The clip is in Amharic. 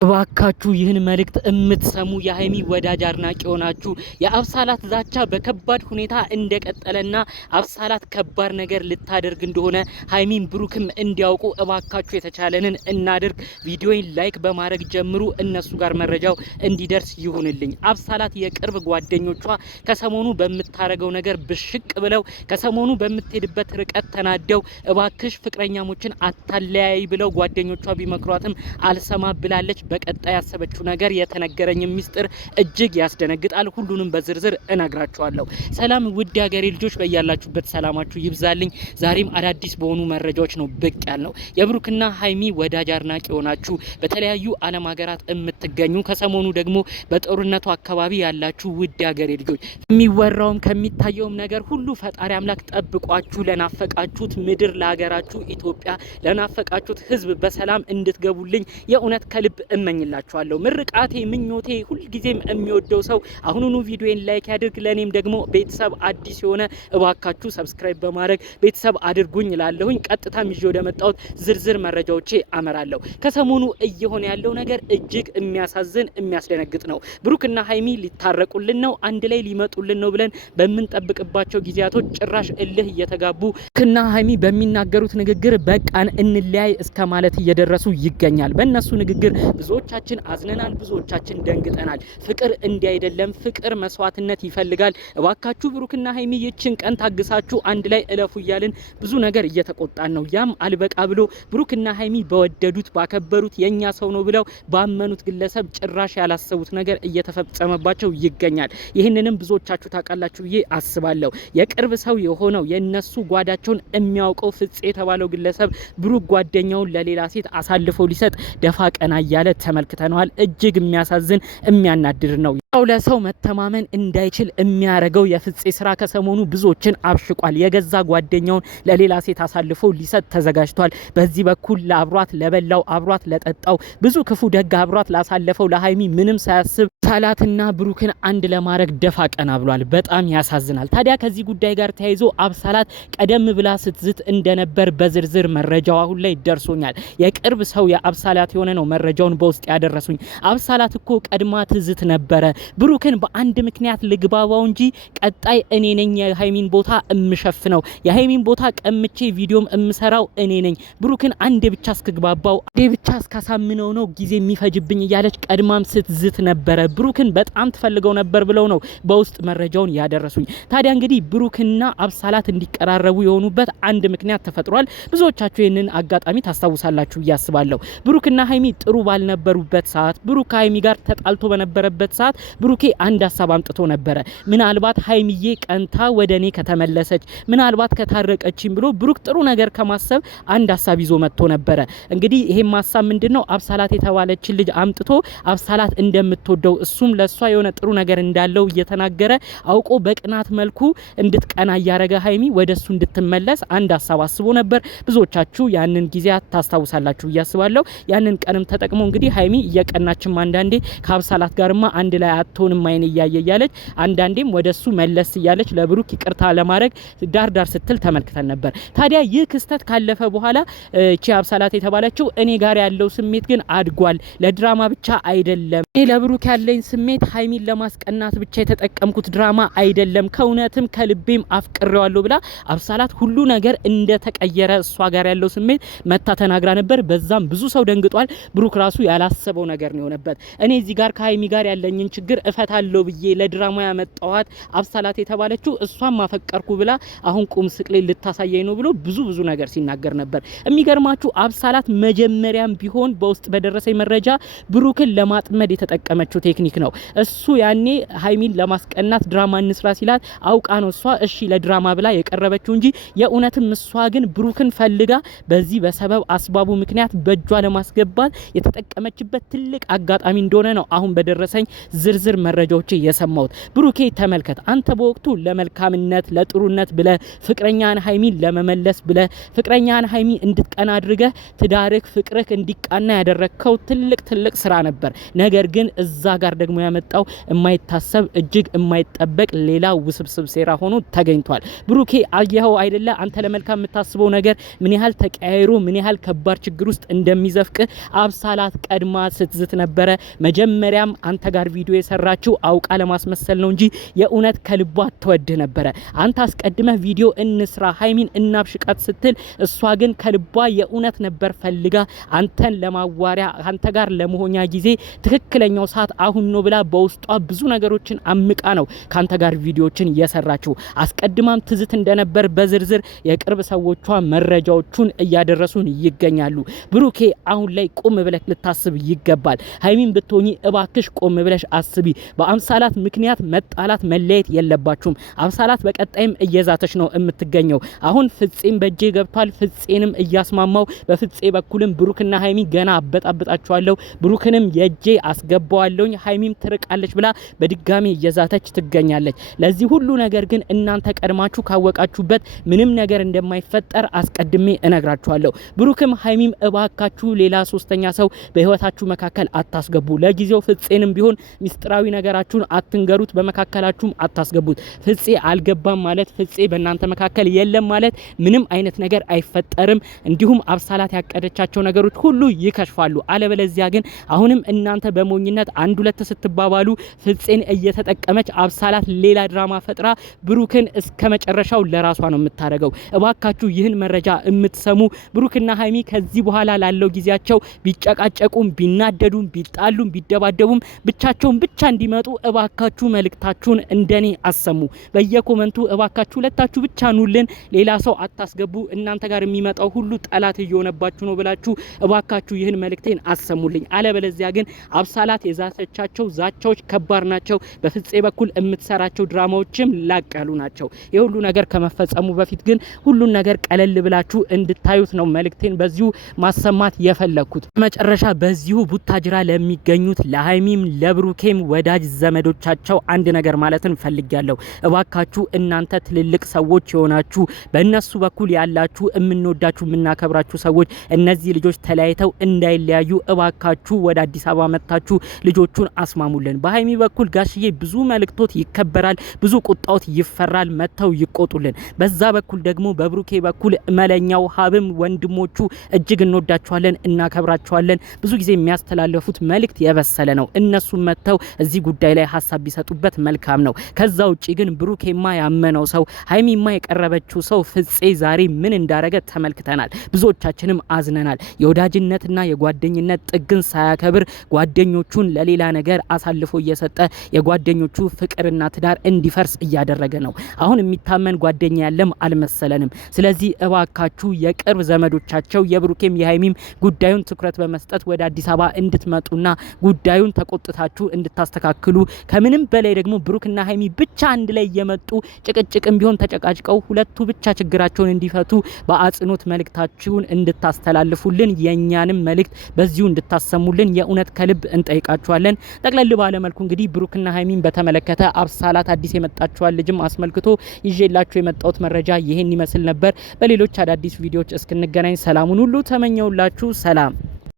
እባካችሁ ይህን መልእክት እምትሰሙ የሃይሚ ወዳጅ አድናቂ ሆናችሁ የአብሳላት ዛቻ በከባድ ሁኔታ እንደቀጠለና አብሳላት ከባድ ነገር ልታደርግ እንደሆነ ሃይሚን ብሩክም እንዲያውቁ እባካችሁ የተቻለንን እናድርግ። ቪዲዮን ላይክ በማድረግ ጀምሩ። እነሱ ጋር መረጃው እንዲደርስ ይሁንልኝ። አብሳላት የቅርብ ጓደኞቿ ከሰሞኑ በምታረገው ነገር ብሽቅ ብለው ከሰሞኑ በምትሄድበት ርቀት ተናደው እባክሽ ፍቅረኛሞችን አታለያይ ብለው ጓደኞቿ ቢመክሯትም አልሰማ ብላለች። በቀጣይ ያሰበችው ነገር የተነገረኝ ሚስጥር እጅግ ያስደነግጣል። ሁሉንም በዝርዝር እነግራችኋለሁ። ሰላም ውድ ሀገሬ ልጆች፣ በያላችሁበት ሰላማችሁ ይብዛልኝ። ዛሬም አዳዲስ በሆኑ መረጃዎች ነው ብቅ ያልነው። የብሩክና ሃይሚ ወዳጅ አድናቂ ሆናችሁ በተለያዩ ዓለም ሀገራት የምትገኙ ከሰሞኑ ደግሞ በጦርነቱ አካባቢ ያላችሁ ውድ ሀገሬ ልጆች፣ የሚወራውም ከሚታየውም ነገር ሁሉ ፈጣሪ አምላክ ጠብቋችሁ ለናፈቃችሁት ምድር ለሀገራችሁ ኢትዮጵያ ለናፈቃችሁት ሕዝብ በሰላም እንድትገቡልኝ የእውነት ከልብ እመኝላችኋለሁ። ምርቃቴ ምኞቴ ሁልጊዜም የሚወደው ሰው አሁኑኑ ቪዲዮን ላይክ ያድርግ። ለኔም ደግሞ ቤተሰብ አዲስ የሆነ እባካችሁ ሰብስክራይብ በማድረግ ቤተሰብ አድርጉኝ እላለሁኝ። ቀጥታም ይዤ ወደ መጣሁት ዝርዝር መረጃዎቼ አመራለሁ። ከሰሞኑ እየሆነ ያለው ነገር እጅግ የሚያሳዝን የሚያስደነግጥ ነው። ብሩክና ሃይሚ ሊታረቁልን ነው፣ አንድ ላይ ሊመጡልን ነው ብለን በምንጠብቅባቸው ጊዜያቶች ጭራሽ እልህ እየተጋቡ ብሩክና ሃይሚ በሚናገሩት ንግግር በቃን እንለያይ እስከ ማለት እየደረሱ ይገኛል። በእነሱ ንግግር ብዙዎቻችን አዝነናል፣ ብዙዎቻችን ደንግጠናል። ፍቅር እንዲህ አይደለም፣ ፍቅር መስዋዕትነት ይፈልጋል። እባካችሁ ብሩክና ሃይሚ ይችን ቀን ታግሳችሁ አንድ ላይ እለፉ እያልን ብዙ ነገር እየተቆጣን ነው። ያም አልበቃ ብሎ ብሩክና ሃይሚ በወደዱት ባከበሩት የኛ ሰው ነው ብለው ባመኑት ግለሰብ ጭራሽ ያላሰቡት ነገር እየተፈጸመባቸው ይገኛል። ይህንንም ብዙዎቻችሁ ታውቃላችሁ ብዬ አስባለሁ። የቅርብ ሰው የሆነው የነሱ ጓዳቸውን የሚያውቀው ፍፄ የተባለው ግለሰብ ብሩክ ጓደኛውን ለሌላ ሴት አሳልፎ ሊሰጥ ደፋ ቀና እያለ ተመልክተናል። እጅግ የሚያሳዝን የሚያናድር ነው። ሰው ለሰው መተማመን እንዳይችል የሚያረገው የፍፄ ስራ ከሰሞኑ ብዙዎችን አብሽቋል። የገዛ ጓደኛውን ለሌላ ሴት አሳልፎ ሊሰጥ ተዘጋጅቷል። በዚህ በኩል ለአብሯት ለበላው አብሯት ለጠጣው ብዙ ክፉ ደግ አብሯት ላሳለፈው ለሃይሚ ምንም ሳያስብ ሳላትና ብሩክን አንድ ለማድረግ ደፋ ቀና ብሏል። በጣም ያሳዝናል። ታዲያ ከዚህ ጉዳይ ጋር ተያይዞ አብሳላት ቀደም ብላ ስትዝት እንደነበር በዝርዝር መረጃው አሁን ላይ ደርሶኛል። የቅርብ ሰው የአብሳላት የሆነ ነው መረጃውን በውስጥ ያደረሱኝ። አብሳላት እኮ ቀድማ ትዝት ነበረ። ብሩክን በአንድ ምክንያት ልግባባው እንጂ ቀጣይ እኔ ነኝ የሃይሚን ቦታ እምሸፍነው፣ የሃይሚን ቦታ ቀምቼ ቪዲዮም እምሰራው እኔ ነኝ። ብሩክን አንዴ ብቻ እስክግባባው፣ አንዴ ብቻ እስካሳምነው ነው ጊዜ የሚፈጅብኝ እያለች ቀድማም ስትዝት ነበረ። ብሩክን በጣም ትፈልገው ነበር ብለው ነው በውስጥ መረጃውን ያደረሱኝ። ታዲያ እንግዲህ ብሩክና አብሳላት እንዲቀራረቡ የሆኑበት አንድ ምክንያት ተፈጥሯል። ብዙዎቻችሁ ይህንን አጋጣሚ ታስታውሳላችሁ እያስባለሁ። ብሩክና ሃይሚ ጥሩ ባልነበሩበት ሰዓት፣ ብሩክ ሃይሚ ጋር ተጣልቶ በነበረበት ሰዓት ብሩኬ አንድ ሀሳብ አምጥቶ ነበረ። ምናልባት ሃይሚዬ ቀንታ ወደኔ ከተመለሰች፣ ምናልባት ከታረቀችኝ ብሎ ብሩክ ጥሩ ነገር ከማሰብ አንድ ሀሳብ ይዞ መጥቶ ነበረ። እንግዲህ ይሄም ሀሳብ ምንድነው? አብሳላት የተባለችን ልጅ አምጥቶ አብሳላት እንደምትወደው እሱም ለሷ የሆነ ጥሩ ነገር እንዳለው እየተናገረ አውቆ በቅናት መልኩ እንድትቀና እያረገ ሃይሚ ወደሱ እንድትመለስ አንድ ሀሳብ አስቦ ነበር። ብዙዎቻችሁ ያንን ጊዜ ታስታውሳላችሁ እያስባለሁ። ያንን ቀንም ተጠቅሞ እንግዲህ ሃይሚ እየቀናችም አንዳንዴ ከአብሳላት ጋርማ አንድ ላይ አትሆንም አይን እያየ እያለች አንዳንዴም ወደሱ መለስ እያለች ለብሩክ ይቅርታ ለማድረግ ዳር ዳር ስትል ተመልክተን ነበር። ታዲያ ይህ ክስተት ካለፈ በኋላ እቺ አብሳላት የተባለችው እኔ ጋር ያለው ስሜት ግን አድጓል፣ ለድራማ ብቻ አይደለም፣ እኔ ለብሩክ ያለኝ ስሜት ሃይሚን ለማስቀናት ብቻ የተጠቀምኩት ድራማ አይደለም፣ ከእውነትም ከልቤም አፍቅሬዋለሁ ብላ አብሳላት ሁሉ ነገር እንደተቀየረ እሷ ጋር ያለው ስሜት መታ ተናግራ ነበር። በዛም ብዙ ሰው ደንግጧል። ብሩክ ራሱ ያላሰበው ነገር ነው የሆነበት። እኔ እዚህ ጋር ከሃይሚ ጋር ያለኝን ችግር እፈታለሁ ብዬ ለድራማ ያመጣዋት አብሳላት የተባለችው እሷም ማፈቀርኩ ብላ አሁን ቁም ስቅሌ ልታሳየኝ ነው ብሎ ብዙ ነገር ሲናገር ነበር። የሚገርማችሁ አብሳላት መጀመሪያም ቢሆን በውስጥ በደረሰኝ መረጃ ብሩክን ለማጥመድ የተጠቀመችው ቴክኒክ ነው። እሱ ያኔ ሃይሚን ለማስቀናት ድራማ እንስራ ሲላት አውቃ ነው እሷ እሺ ለድራማ ብላ የቀረበችው እንጂ የእውነትም እሷ ግን ብሩክን ፈልጋ በዚህ በሰበብ አስባቡ ምክንያት በእጇ ለማስገባት የተጠቀመችበት ትልቅ አጋጣሚ እንደሆነ ነው አሁን በደረሰኝ ዝርዝር መረጃዎች የሰማሁት። ብሩኬ ተመልከት፣ አንተ በወቅቱ ለመልካምነት ለጥሩነት ብለ ፍቅረኛን ሃይሚን ለመመለስ ብለ ፍቅረኛን ሃይሚ እንድትቀና አድርገ ትዳርክ ፍቅርክ እንዲቃና ያደረከው ትልቅ ስራ ነበር። ነገር ግን እዛ ጋር ደግሞ ያመጣው የማይታሰብ እጅግ የማይጠበቅ ሌላ ውስብስብ ሴራ ሆኖ ተገኝቷል። ብሩኬ አየኸው አይደለ? አንተ ለመልካም የምታስበው ነገር ምን ያህል ተቀያይሮ ምን ያህል ከባድ ችግር ውስጥ እንደሚዘፍቅ አብሳላት ቀድማ ስትዝት ነበረ። መጀመሪያም አንተ ጋር ቪዲዮ የሰራችው አውቃ ለማስመሰል ነው እንጂ የእውነት ከልቧ ተወድ ነበረ። አንተ አስቀድመህ ቪዲዮ እንስራ ሀይሚን እናብሽቃት ስትል እሷ ግን ከልቧ የእውነት ነበር ፈልጋ አንተን ለማዋሪያ አንተ ጋር ለመሆኛ ጊዜ ትክክለኛው ሰዓት አሁን ነው ብላ በውስጧ ብዙ ነገሮችን አምቃ ነው ካንተ ጋር ቪዲዮችን የሰራችው። አስቀድማም ትዝት እንደነበር በዝርዝር የቅርብ ሰዎቿ መረጃዎቹን እያደረሱን ይገኛሉ። ብሩኬ አሁን ላይ ቆም ብለህ ልታስብ ይገባል። ሀይሚን ብትሆኚ እባክሽ ቆም ብለሽ አስቢ። በአምሳላት ምክንያት መጣላት መለየት የለባችሁም። አምሳላት በቀጣይም እየዛተች ነው የምትገኘው። አሁን ፍጼም በእጄ ገብቷል። ፍጼንም እያስማማው በፍጼ በኩልም ብሩክና ሀይሚ ገና አበጣብጣቸዋለሁ፣ ብሩክንም የእጄ አስገባዋለሁኝ፣ ሀይሚም ትርቃለች ብላ በድጋሚ እየዛተች ትገኛለች። ለዚህ ሁሉ ነገር ግን እናንተ ቀድማችሁ ካወቃችሁበት ምንም ነገር እንደማይፈጠር አስቀድሜ እነግራችኋለሁ። ብሩክም ሀይሚም እባካችሁ ሌላ ሶስተኛ ሰው በህይወታችሁ መካከል አታስገቡ። ለጊዜው ፍጼንም ቢሆን ሚስጥራዊ ነገራችሁን አትንገሩት፣ በመካከላችሁም አታስገቡት። ፍጼ አልገባም ማለት ፍጼ በእናንተ መካከል የለም ማለት ምንም አይነት ነገር አይፈጠርም። እንዲሁም አብሳላት ያቀደቻቸው ነገሮች ሁሉ ይከሽፋሉ። አለበለዚያ ግን አሁንም እናንተ በሞኝነት አንድ ሁለት ስትባባሉ ፍጼን እየተጠቀመች አብሳላት ሌላ ድራማ ፈጥራ ብሩክን እስከ መጨረሻው ለራሷ ነው የምታደርገው። እባካችሁ ይህን መረጃ የምትሰሙ ብሩክና ሀይሚ ከዚህ በኋላ ላለው ጊዜያቸው ቢጨቃጨቁም ቢናደዱም ቢጣሉም ቢደባደቡም ብቻቸውን ብቻ እንዲመጡ እባካችሁ መልእክታችሁን እንደኔ አሰሙ። በየኮመንቱ እባካችሁ ሁለታችሁ ብቻ ኑልን፣ ሌላ ሰው አታስገቡ፣ እናንተ ጋር የሚመጣው ሁሉ ጠላት እየሆነባችሁ ነው ብላችሁ እባካችሁ ይህን መልእክቴን አሰሙልኝ። አለበለዚያ ግን አብሳላት የዛተቻቸው ዛቻዎች ከባድ ናቸው። በፍጼ በኩል የምትሰራቸው ድራማዎችም ላቀሉ ናቸው። የሁሉ ነገር ከመፈጸሙ በፊት ግን ሁሉን ነገር ቀለል ብላችሁ እንድታዩት ነው መልእክቴን በዚሁ ማሰማት የፈለኩት። መጨረሻ በዚሁ ቡታጅራ ለሚገኙት ለሀይሚም ለብሩኬም ወዳጅ ዘመዶቻቸው አንድ ነገር ማለትን ፈልጊያለሁ። እባካችሁ እናንተ ትልልቅ ሰዎች የሆናችሁ በእነሱ በኩል ያላችሁ የምንወዳችሁ የምናከብራችሁ ሰዎች እነዚህ ልጆች ተለያይተው እንዳይለያዩ እባካችሁ ወደ አዲስ አበባ መጥታችሁ ልጆቹን አስማሙልን። በሀይሚ በኩል ጋሽዬ ብዙ መልእክቶት ይከበራል፣ ብዙ ቁጣውት ይፈራል፣ መጥተው ይቆጡልን። በዛ በኩል ደግሞ በብሩኬ በኩል መለኛው ሀብም ወንድሞቹ እጅግ እንወዳቸዋለን እናከብራቸዋለን። ብዙ ጊዜ የሚያስተላለፉት መልእክት የበሰለ ነው። እነሱም መጥተው እዚህ ጉዳይ ላይ ሀሳብ ቢሰጡበት መልካም ነው። ከዛ ውጪ ግን ብሩኬማ ያመነው ሰው ሀይሚማ የቀረበችው ሰው ፍጼ ዛሬ ምን እንዳረገ ተመልክተናል። ብዙዎቻችንም አዝነናል። የወዳጅነትና የጓደኝነት ጥግን ሳያከብር ጓደኞቹን ለሌላ ነገር አሳልፎ እየሰጠ የጓደኞቹ ፍቅርና ትዳር እንዲፈርስ እያደረገ ነው። አሁን የሚታመን ጓደኛ ያለም አልመሰለንም። ስለዚህ እባካችሁ የቅርብ ዘመዶቻቸው የብሩኬም የሀይሚም ጉዳዩን ትኩረት በመስጠት ወደ አዲስ አበባ እንድትመጡና ጉዳዩን ተቆጥታችሁ እንድታስተካክሉ፣ ከምንም በላይ ደግሞ ብሩክና ሀይሚ ብቻ አንድ ላይ እየመጡ ጭቅጭቅም ቢሆን ተጨቃጭቀው ሁለቱ ብቻ ችግራቸውን እንዲፈቱ በአጽኖት መልእክታችሁን እንድታስተላልፉልን የኛንም መልእክት በዚሁ እንድታሰሙልን የእውነት ከልብ እንጠይቃችኋለን። ጠቅለል ባለ መልኩ እንግዲህ ብሩክና ሀይሚን በተመለከተ አብሳላት አዲስ የመጣችዋል ልጅም አስመልክቶ ይዤላችሁ የመጣሁት መረጃ ይሄን ይመስል ነበር። በሌሎች አዳዲስ ቪዲዮዎች እስክንገናኝ ሰላሙን ሁሉ ተመኘውላችሁ። ሰላም።